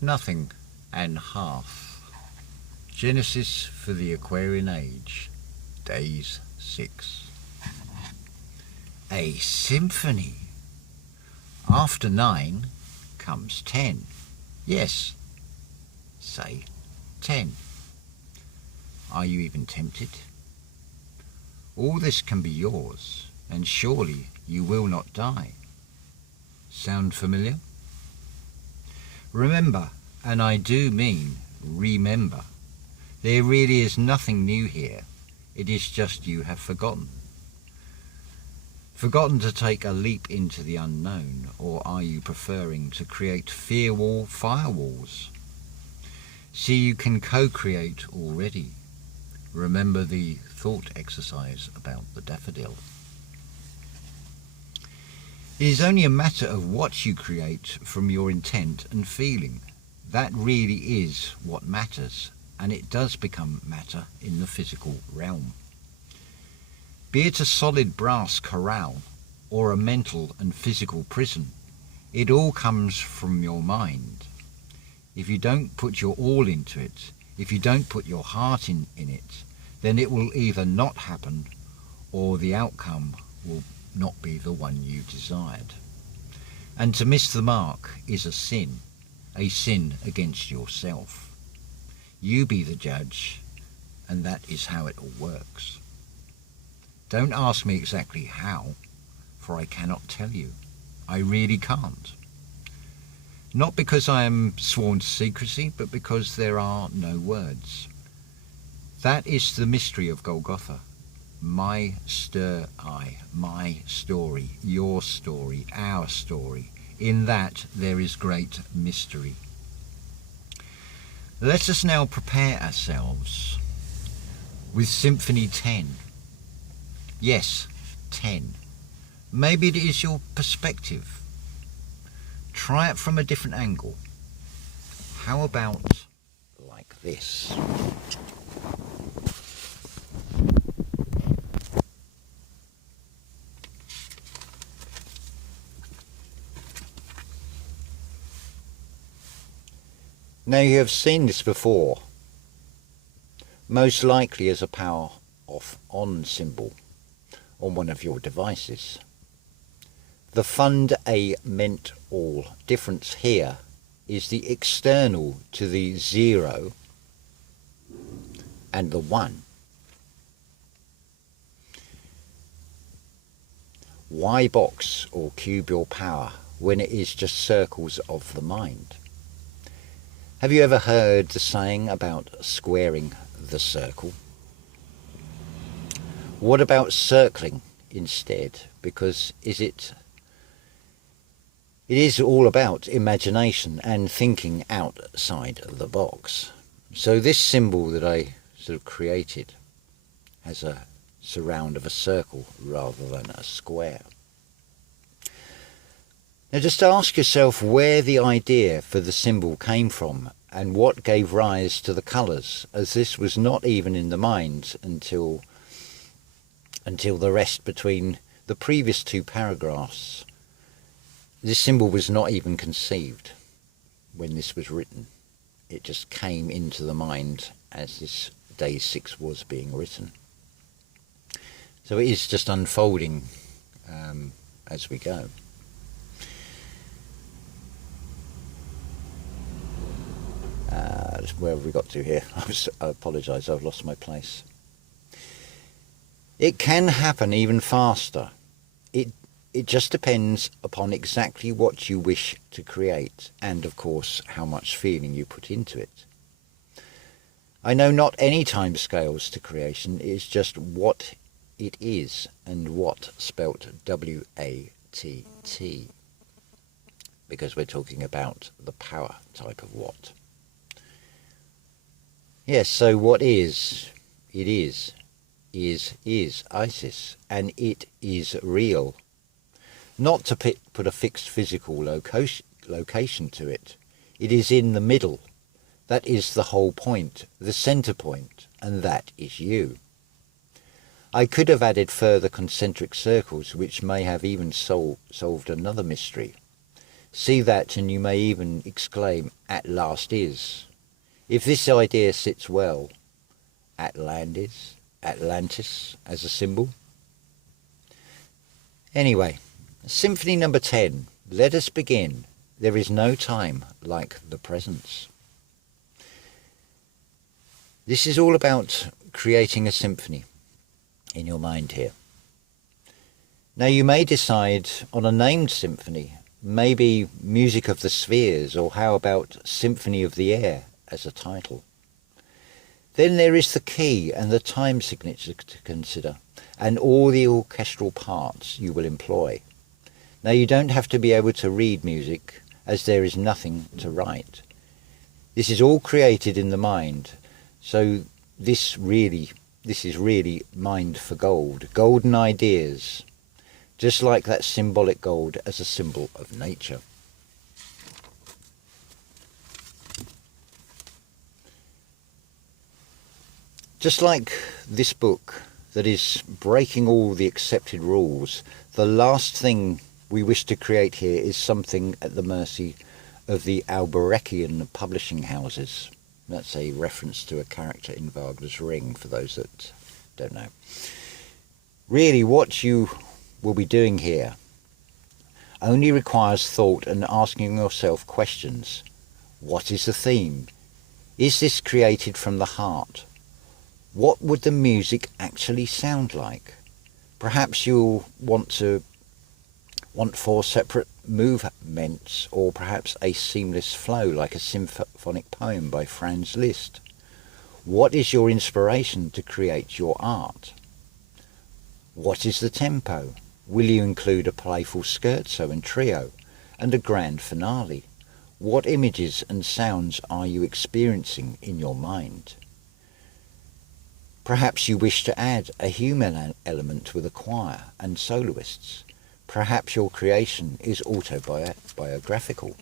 Nothing and Hearth. Genesis for the Aquarian Age. Daze 6. A symphony. After 9 comes 10. Yes, say 10. Are you even tempted? All this can be yours, and surely you will not die. Sound familiar? Remember, and I do mean remember, there really is nothing new here. It is just you have forgotten. Forgotten to take a leap into the unknown, or are you preferring to create firewalls? See, you can co-create already. Remember the thought exercise about the daffodil. It is only a matter of what you create from your intent and feeling. That really is what matters, and it does become matter in the physical realm. Be it a solid brass corral or a mental and physical prison, it all comes from your mind. If you don't put your all into it, if you don't put your heart in it, then it will either not happen or the outcome will not be the one you desired. And to miss the mark is a sin against yourself. You be the judge, and that is how it all works. Don't ask me exactly how, for I cannot tell you. I really can't. Not because I am sworn to secrecy, but because there are no words. That is the mystery of Golgotha. My story, your story, our story. In that there is great mystery. Let us now prepare ourselves with Symphony 10. Yes, 10. Maybe it is your perspective. Try it from a different angle. How about like this? Now you have seen this before, most likely as a power off-on symbol on one of your devices. The fundamental difference here is the external to the 0 and the 1. Why box or cube your power when it is just circles of the mind? Have you ever heard the saying about squaring the circle? What about circling instead? Because it is all about imagination and thinking outside the box. So this symbol that I sort of created has a surround of a circle rather than a square. Now just ask yourself where the idea for the symbol came from and what gave rise to the colours, as this was not even in the mind until the rest between the previous 2 paragraphs. This symbol was not even conceived when this was written. It just came into the mind as this Day 6 was being written. So it is just unfolding as we go. Where have we got to here? I apologise, I've lost my place. It can happen even faster. It just depends upon exactly what you wish to create and, of course, how much feeling you put into it. I know not any time scales to creation, it is just what it is, and what spelt W-A-T-T, because we're talking about the power type of what. Yes, so what is? It is ISIS, and it is real. Not to put a fixed physical location to it. It is in the middle. That is the whole point, the centre point, and that is you. I could have added further concentric circles which may have even solved another mystery. See that, and you may even exclaim, "At last is." If this idea sits well, Atlantis as a symbol. Anyway, Symphony number 10. Let us begin. There is no time like the presence. This is all about creating a symphony in your mind here. Now you may decide on a named symphony, maybe Music of the Spheres, or how about Symphony of the Air as a title. Then there is the key and the time signature to consider, and all the orchestral parts you will employ. Now you don't have to be able to read music, as there is nothing to write. This is all created in the mind, so this is really mind for gold, golden ideas, just like that symbolic gold as a symbol of nature. Just like this book that is breaking all the accepted rules, the last thing we wish to create here is something at the mercy of the Albrechian publishing houses. That's a reference to a character in Wagner's Ring, for those that don't know. Really, what you will be doing here only requires thought and asking yourself questions. What is the theme? Is this created from the heart? What would the music actually sound like? Perhaps you'll want 4 separate movements, or perhaps a seamless flow like a symphonic poem by Franz Liszt. What is your inspiration to create your art? What is the tempo? Will you include a playful scherzo and trio, and a grand finale? What images and sounds are you experiencing in your mind? Perhaps you wish to add a human element with a choir and soloists. Perhaps your creation is autobiographical.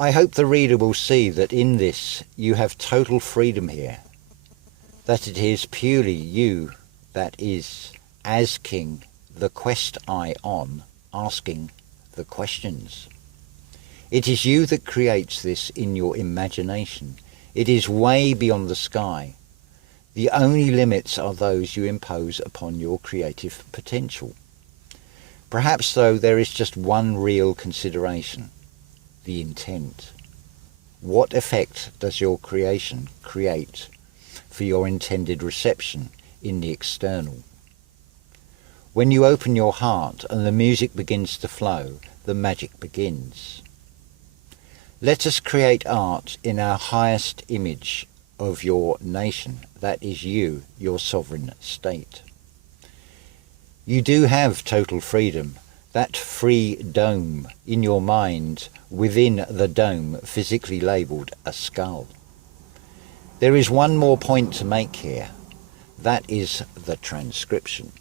I hope the reader will see that in this you have total freedom here, that it is purely you that is, as king, the quest eye on, asking the questions. It is you that creates this in your imagination. It is way beyond the sky. The only limits are those you impose upon your creative potential. Perhaps, though, there is just one real consideration: the intent. What effect does your creation create for your intended reception in the external? When you open your heart and the music begins to flow, the magic begins. Let us create art in our highest image of your nation, that is you, your sovereign state. You do have total freedom, that free dome in your mind, within the dome physically labelled a skull. There is one more point to make here, that is the transcription.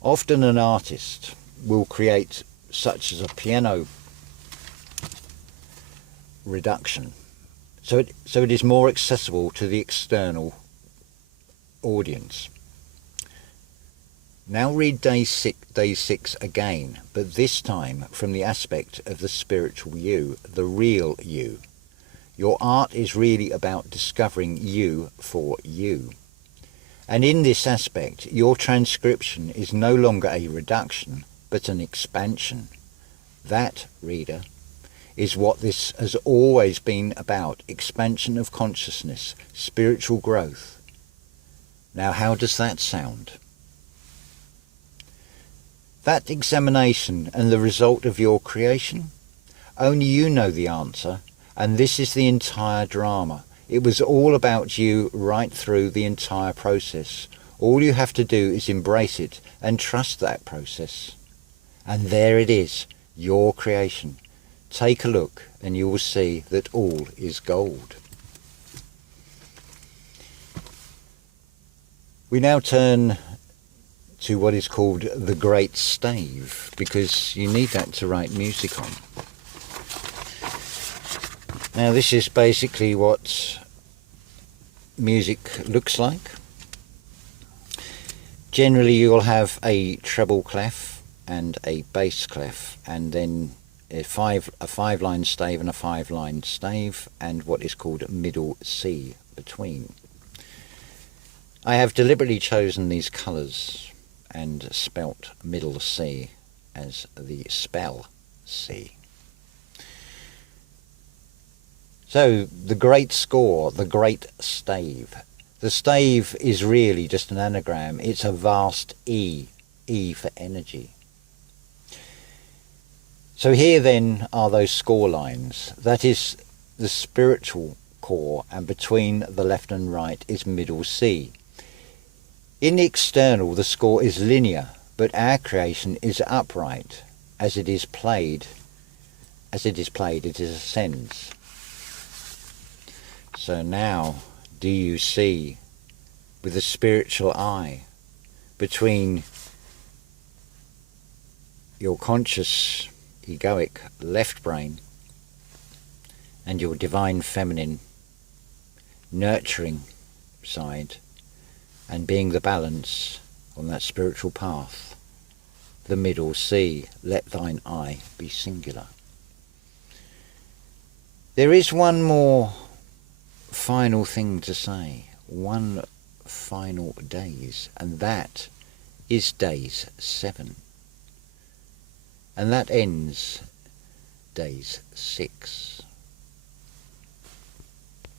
Often an artist will create such as a piano reduction, so it is more accessible to the external audience. Now read Daze 6 again, but this time from the aspect of the spiritual you, the real you. Your art is really about discovering you for you. And in this aspect, your transcription is no longer a reduction, but an expansion. That, reader, is what this has always been about: expansion of consciousness, spiritual growth. Now, how does that sound? That examination and the result of your creation? Only you know the answer, and this is the entire drama. It was all about you right through the entire process. All you have to do is embrace it and trust that process. And there it is, your creation. Take a look and you will see that all is gold. We now turn to what is called the Great Stave, because you need that to write music on. Now this is basically what music looks like. Generally you'll have a treble clef and a bass clef, and then a 5-line stave and a 5-line stave, and what is called middle C between. I have deliberately chosen these colours and spelt middle C as the spell C. So the great score, the great stave. The stave is really just an anagram. It's a vast E, E for energy. So here then are those score lines. That is the spiritual core, and between the left and right is middle C. In the external, the score is linear, but our creation is upright. As it is played, it ascends. So now, do you see with the spiritual eye between your conscious, egoic left brain and your divine feminine, nurturing side, and being the balance on that spiritual path, the middle C, let thine eye be singular. There is one more final thing to say, one final daze, and that is Daze 7. And that ends Daze 6.